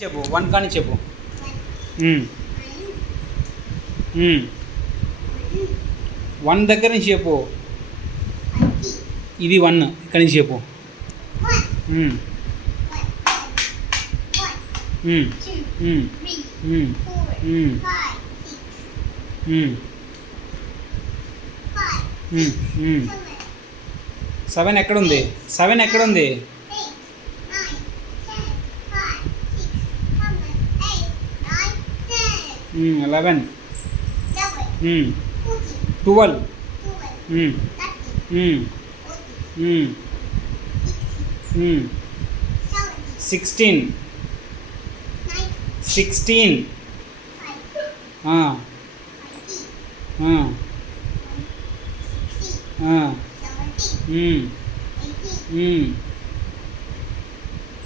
చెప్పు 1 కానీ చెప్పు. 1 దగ్గర నుంచి చెప్పు. ఇది 1 ఇక్కడి నుంచి చెప్పు. 7 ఎక్కడుంది? 7 ఎక్కడుంది? 11 12 16 16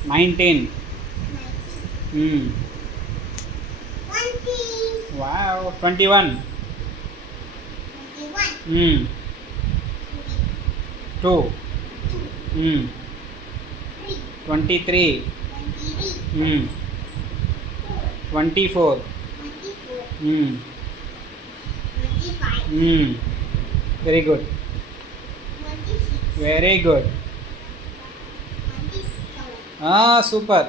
19 wow 21 2 23 24 very good very good super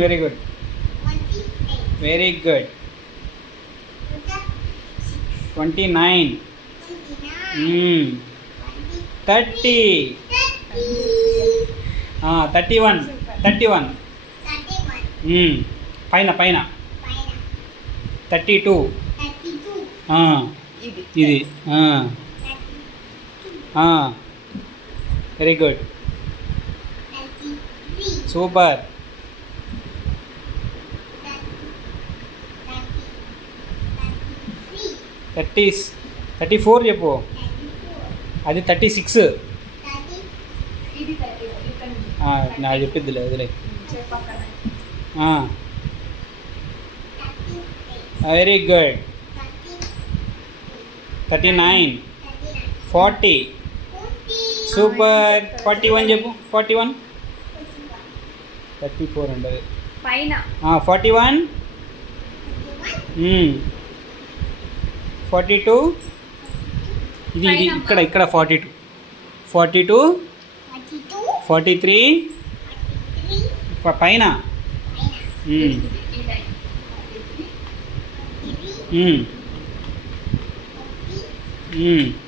very good very good 29 30 31 పైన 32 ఇది వెరీ గుడ్ సూపర్ 34 చెప్పు. అది 36 నాకు చెప్పిద్దిలే వదిలే. వెరీ గుడ్ 39 40 సూపర్ 41 చెప్పు. 41 34 అండి పైన 41 42 ఇది ఇక్కడ 42 43 పైన 40